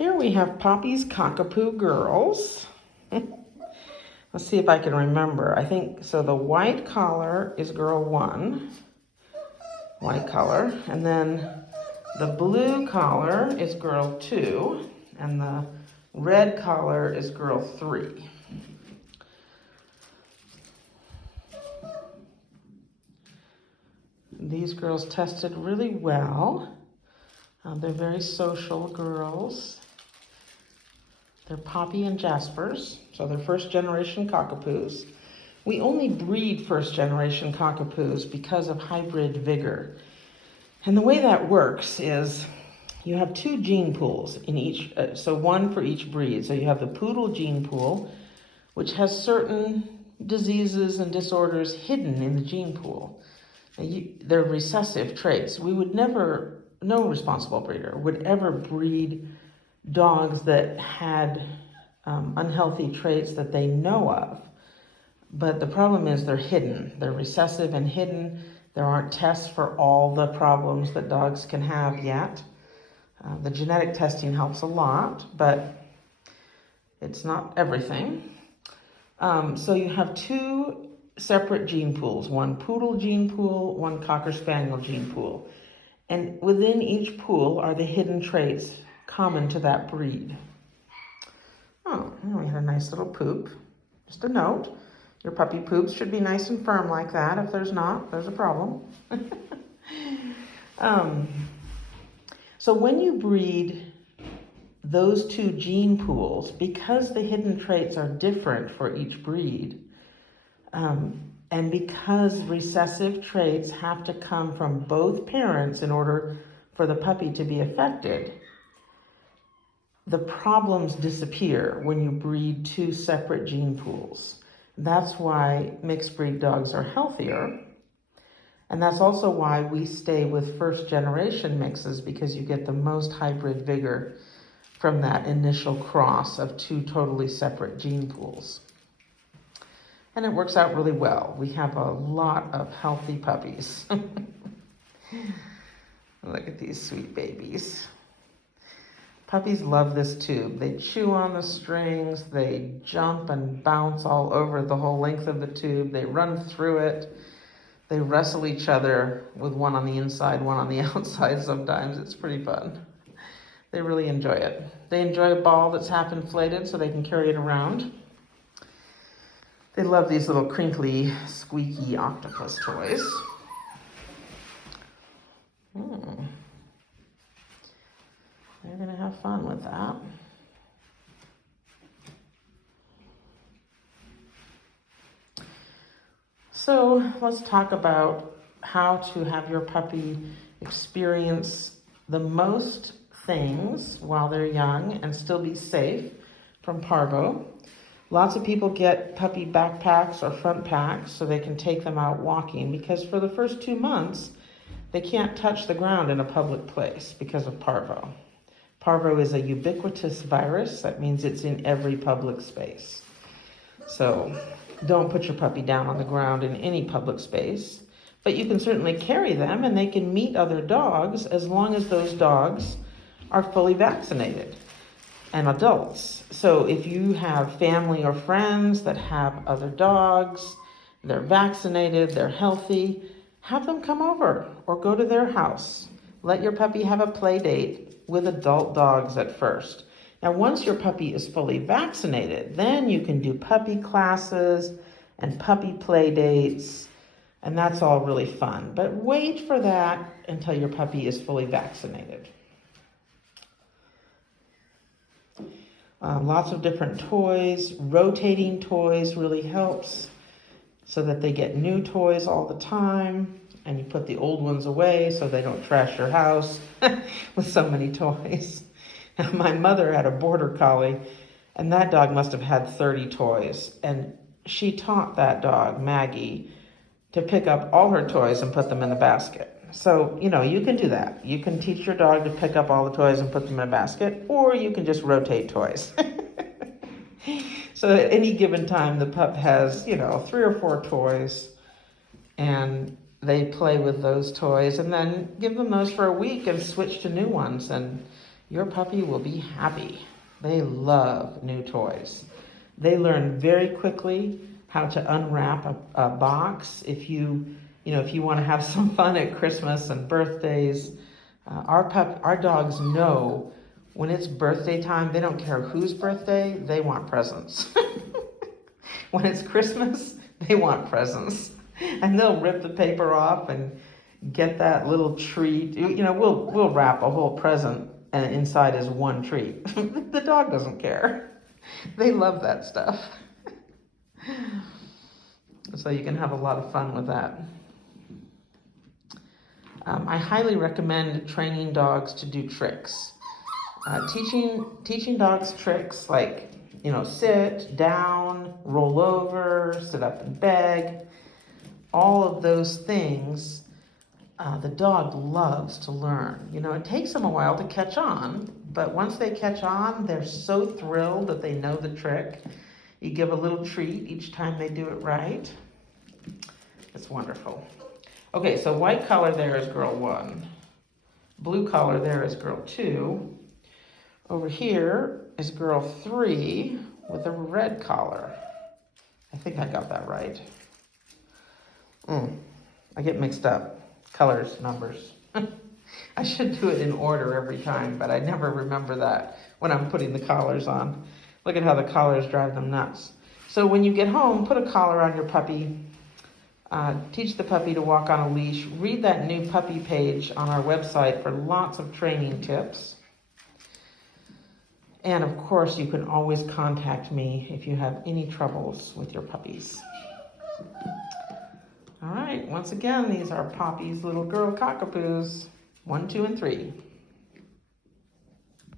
Here we have Poppy's Cockapoo girls. Let's see if I can remember. I think, so the white collar is girl 1, white collar, and then the blue collar is girl 2, and the red collar is girl 3. These girls tested really well. They're very social girls. They're Poppy and Jaspers, so they're first generation Cockapoos. We only breed first generation Cockapoos because of hybrid vigor. And the way that works is you have 2 gene pools in each, so 1 for each breed. So you have the poodle gene pool, which has certain diseases and disorders hidden in the gene pool. They're recessive traits. We would never, no responsible breeder would ever breed dogs that had unhealthy traits that they know of. But the problem is they're hidden. They're recessive and hidden. There aren't tests for all the problems that dogs can have yet. The genetic testing helps a lot, but it's not everything. So you have 2 separate gene pools, 1 poodle gene pool, 1 cocker spaniel gene pool. And within each pool are the hidden traits common to that breed. Oh, we had a nice little poop. Just a note, your puppy poops should be nice and firm like that. If there's not, there's a problem. So when you breed those 2 gene pools, because the hidden traits are different for each breed, and because recessive traits have to come from both parents in order for the puppy to be affected, the problems disappear when you breed 2 separate gene pools. That's why mixed breed dogs are healthier. And that's also why we stay with first generation mixes, because you get the most hybrid vigor from that initial cross of 2 totally separate gene pools. And it works out really well. We have a lot of healthy puppies. Look at these sweet babies. Puppies love this tube. They chew on the strings, they jump and bounce all over the whole length of the tube, they run through it, they wrestle each other with one on the inside, one on the outside sometimes. It's pretty fun. They really enjoy it. They enjoy a ball that's half inflated so they can carry it around. They love these little crinkly, squeaky octopus toys. They're gonna have fun with that. So let's talk about how to have your puppy experience the most things while they're young and still be safe from parvo. Lots of people get puppy backpacks or front packs so they can take them out walking, because for the first 2 months, they can't touch the ground in a public place because of parvo. Parvo is a ubiquitous virus. That means it's in every public space. So don't put your puppy down on the ground in any public space, but you can certainly carry them and they can meet other dogs as long as those dogs are fully vaccinated and adults. So if you have family or friends that have other dogs, they're vaccinated, they're healthy, have them come over or go to their house. Let your puppy have a play date with adult dogs at first. Now, once your puppy is fully vaccinated, then you can do puppy classes and puppy play dates, and that's all really fun. But wait for that until your puppy is fully vaccinated. Lots of different toys. Rotating toys really helps so that they get new toys all the time, and you put the old ones away so they don't trash your house with so many toys. My mother had a border collie, and that dog must have had 30 toys, and she taught that dog, Maggie, to pick up all her toys and put them in the basket. So, you can do that. You can teach your dog to pick up all the toys and put them in a basket, or you can just rotate toys. So at any given time, the pup has, 3 or 4 toys, and they play with those toys, and then give them those for a week and switch to new ones. And, your puppy will be happy. They love new toys. They learn very quickly how to unwrap a box. If if you want to have some fun at Christmas and birthdays, our dogs know when it's birthday time. They don't care whose birthday, they want presents. When it's Christmas, they want presents, and they'll rip the paper off and get that little treat. We'll wrap a whole present, and inside is one treat. The dog doesn't care. They love that stuff. So you can have a lot of fun with that. I highly recommend training dogs to do tricks. Teaching dogs tricks like, sit, down, roll over, sit up and beg, all of those things, the dog loves to learn. It takes them a while to catch on, but once they catch on, they're so thrilled that they know the trick. You give a little treat each time they do it right. It's wonderful. Okay, so white collar there is girl 1. Blue collar there is girl 2. Over here is girl 3 with a red collar. I think I got that right. I get mixed up. Colors, numbers. I should do it in order every time, but I never remember that when I'm putting the collars on. Look at how the collars drive them nuts. So when you get home, put a collar on your puppy. Teach the puppy to walk on a leash. Read that new puppy page on our website for lots of training tips. And of course, you can always contact me if you have any troubles with your puppies. All right, once again, these are Poppy's little girl Cockapoos, 1, 2, and 3.